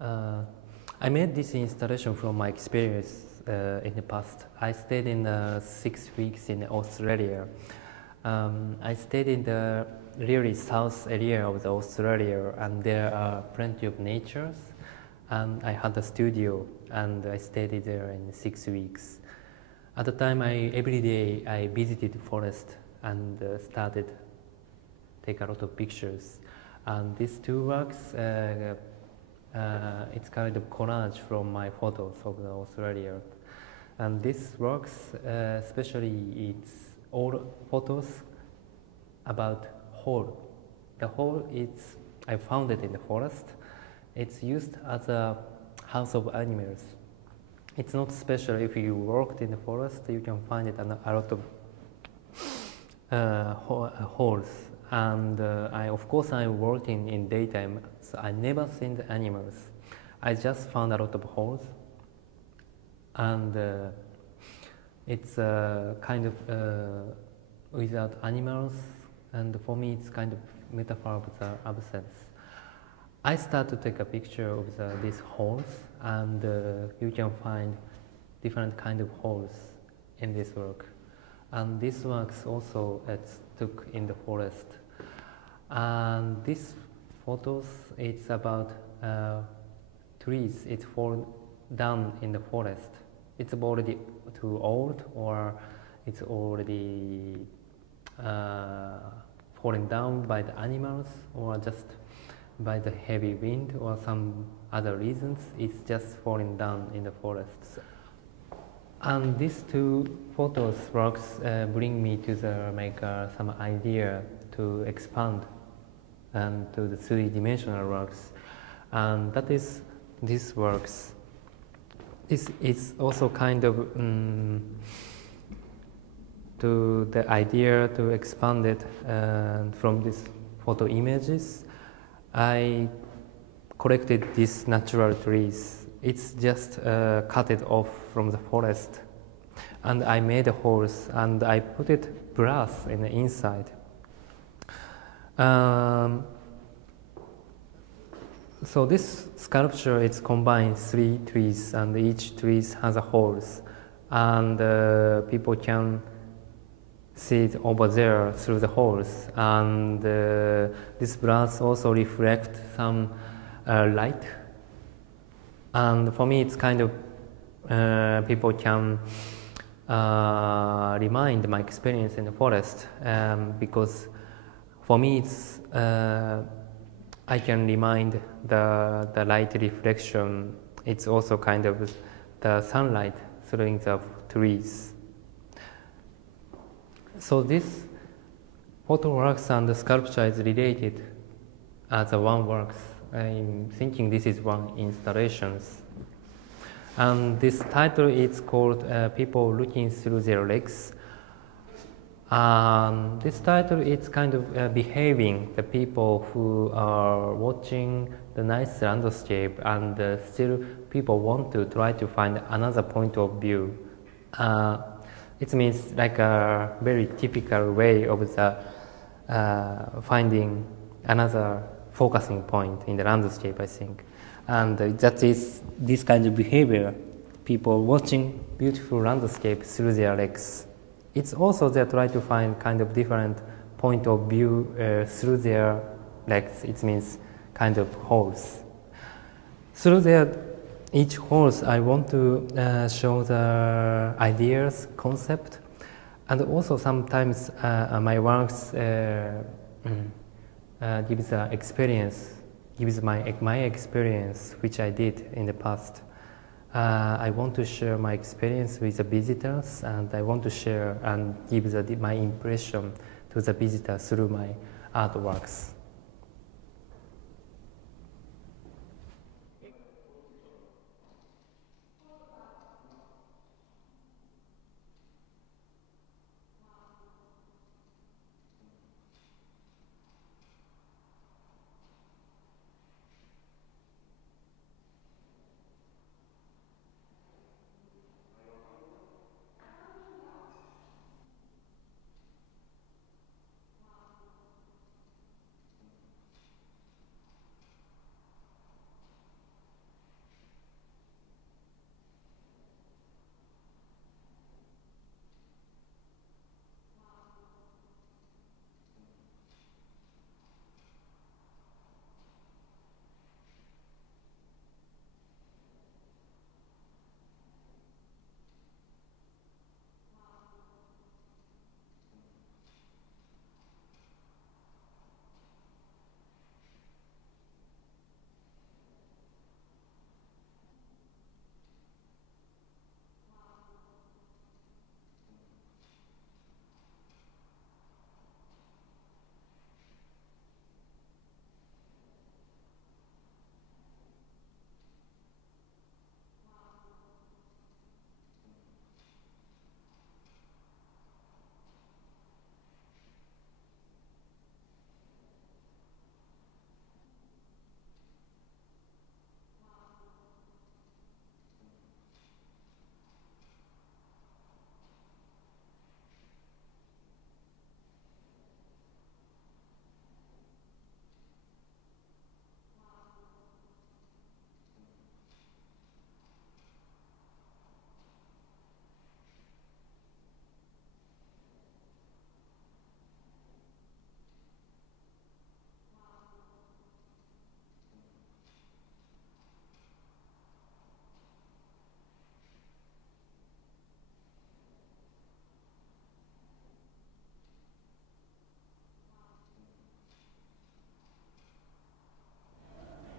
Uh, I made this installation from my experience in the past. I stayed in 6 weeks in Australia. I stayed in the really south area of the Australia, and there are plenty of natures. And I had a studio, and I stayed there in 6 weeks. At the time, every day I visited the forest and started take a lot of pictures. And these two works, it's kind of collage from my photos of the Australia. And these works, especially it's all photos about hole. The hole is, I found it in the forest. It's used as a house of animals. It's not special. If you worked in the forest, you can find it a lot of holes. And of course, I'm working in daytime, so I never seen the animals. I just found a lot of holes, and it's kind of without animals, and for me, it's kind of metaphor of the absence. I start to take a picture of these holes, and you can find different kind of holes in this work. And these works also took in the forest. And these photos, it's about trees. It's fall down in the forest. It's already too old, or it's already falling down by the animals, or just by the heavy wind, or some other reasons. It's just falling down in the forests. And these two photos works bring me to make some idea to expand and to the three-dimensional works, and that is these works. This is also kind of to the idea to expand it from these photo images. I collected these natural trees. It's just cut it off from the forest, and I made a holes, and I put it brass in the inside. So this sculpture, it's combined 3 trees, and each tree has a holes, and people can see it over there through the holes, and this brass also reflects some light. And for me, it's kind of people can remind my experience in the forest, because for me, it's I can remind the light reflection. It's also kind of the sunlight through the trees. So this photo works and the sculpture is related as a one works. I'm thinking this is one installations. And this title is called People Looking Through Their Legs. This title is kind of behaving the people who are watching the nice landscape, and still people want to try to find another point of view. It means like a very typical way of the finding another focusing point in the landscape, I think. And that is this kind of behavior, people watching beautiful landscape through their legs. It's also they try to find kind of different point of view through their legs. It means kind of holes. Through each holes, I want to show the ideas, concept, and also sometimes my works gives experience, gives my experience which I did in the past. I want to share my experience with the visitors, and I want to share and give my impression to the visitors through my artworks.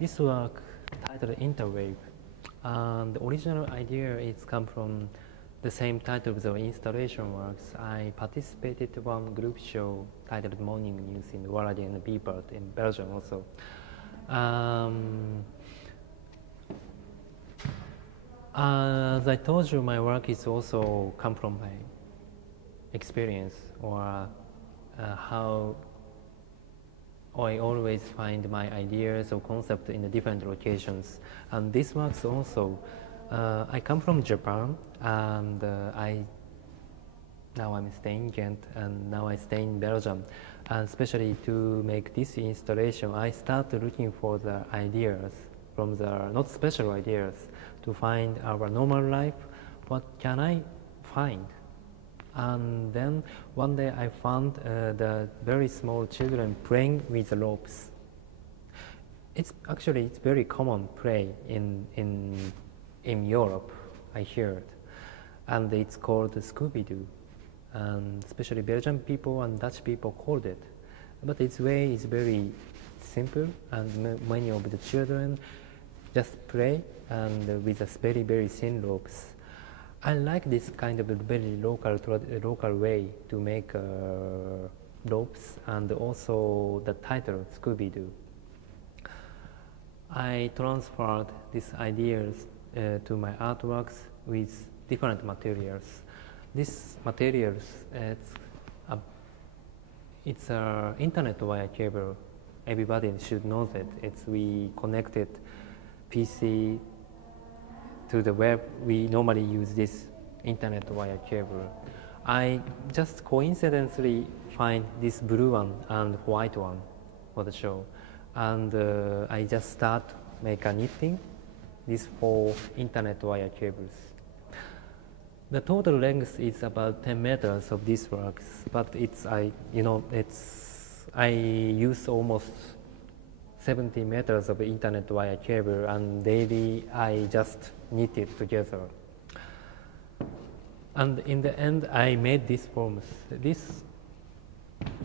This work titled Interwave, and the original idea is come from the same title of the installation works. I participated in one group show titled Morning News in Waradi and Biebert in Belgium also. As I told you, my work is also come from my experience, or how I always find my ideas or concepts in the different locations. And this works also. I come from Japan, and now I'm staying in Gent, and now I stay in Belgium. And especially to make this installation, I started looking for the ideas from the not special ideas to find our normal life. What can I find? And then one day I found the very small children playing with ropes. It's very common play in Europe, I heard, and it's called Scooby-Doo, and especially Belgian people and Dutch people called it. But its way is very simple, and many of the children just play and with a very thin ropes. I like this kind of a very local way to make ropes, and also the title Scooby-Doo. I transferred these ideas to my artworks with different materials. These materials, it's an internet wire cable. Everybody should know that. We connected PC to the web. We normally use this internet wire cable. I just coincidentally find this blue one and white one for the show, and I just start make a knitting these 4 internet wire cables. The total length is about 10 meters of these works, but I use almost 70 meters of internet wire cable, and daily I just knit it together. And in the end, I made these forms. These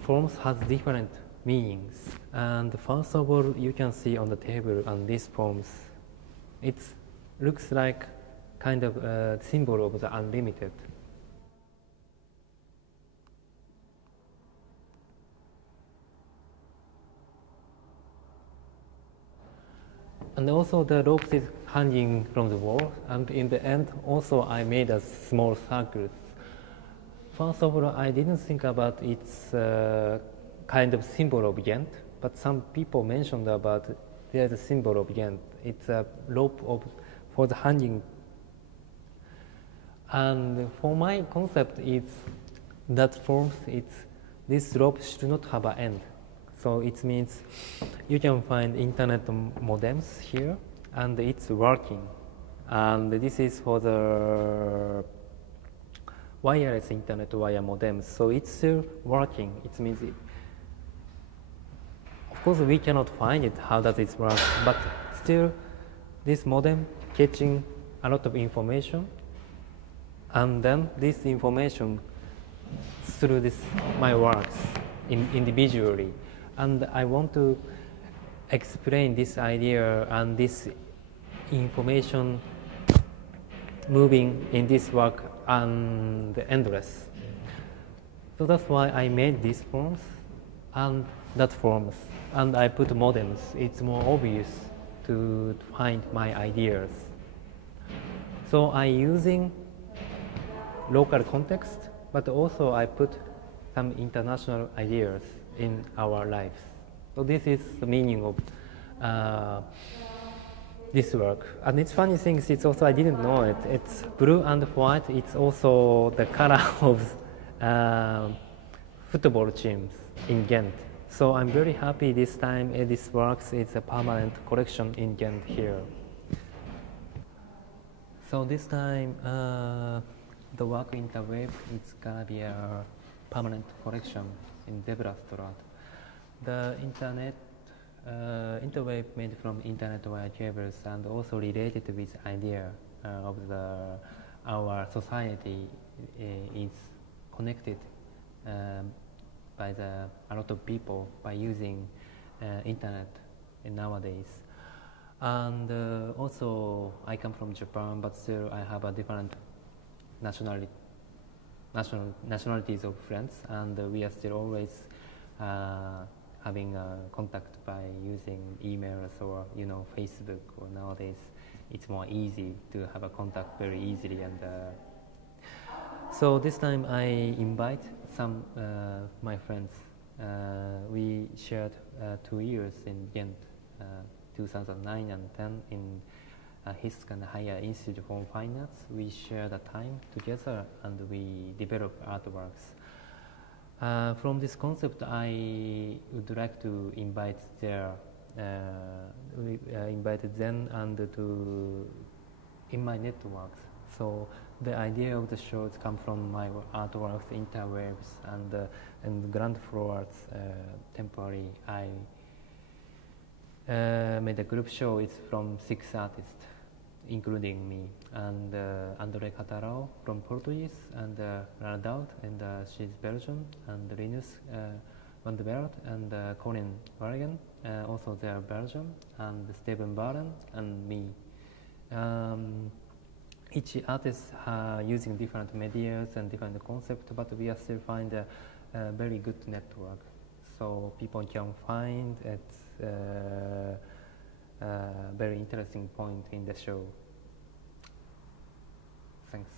forms has different meanings. And first of all, you can see on the table on these forms, it looks like kind of a symbol of the unlimited. And also the ropes is hanging from the wall, and in the end also I made a small circle. First of all, I didn't think about its kind of symbol of Gent, but some people mentioned about there's a symbol of Gent. It's a rope for the hanging. And for my concept, this rope should not have an end. So it means you can find internet modems here, and it's working. And this is for the wireless internet wire modems. So it's still working. It means of course, we cannot find it, how does it work, but still this modem catching a lot of information, and then this information through my works individually. And I want to explain this idea and this information moving in this work and endless. So that's why I made these forms and that forms. And I put modems. It's more obvious to find my ideas. So I'm using local context, but also I put some international ideas in our lives. So this is the meaning of this work. And it's funny thing, it's also, I didn't know it. It's blue and white. It's also the color of football teams in Gent. So I'm very happy this time this works. It's a permanent collection in Gent here. So this time the work in the web, it's gonna be a permanent collection in Zebrastraat. The interwave made from internet wire cables and also related with idea of our society is connected by a lot of people by using internet nowadays. And also, I come from Japan, but still I have a different nationalities of friends, and we are still always having contact by using emails or Facebook. Or nowadays, it's more easy to have a contact very easily. And so this time I invite some my friends. We shared 2 years in Gent, 2009 and 10 in HISC Higher Institute for Fine Arts. We share the time together and we develop artworks. From this concept, I would like to invite we invited them and in my networks. So the idea of the shows come from my artworks, interwebs, and ground floors. Temporary, I made a group show. It's from 6 artists, including me, and Andre Catarao from Portuguese, and Radaut, and she's Belgian, and Linus van der Belt, and Colin Vargan, also they are Belgian, and Steven Barren, and me. Each artist using different medias and different concepts, but we are still find a very good network, so people can find it. Very interesting point in the show. Thanks.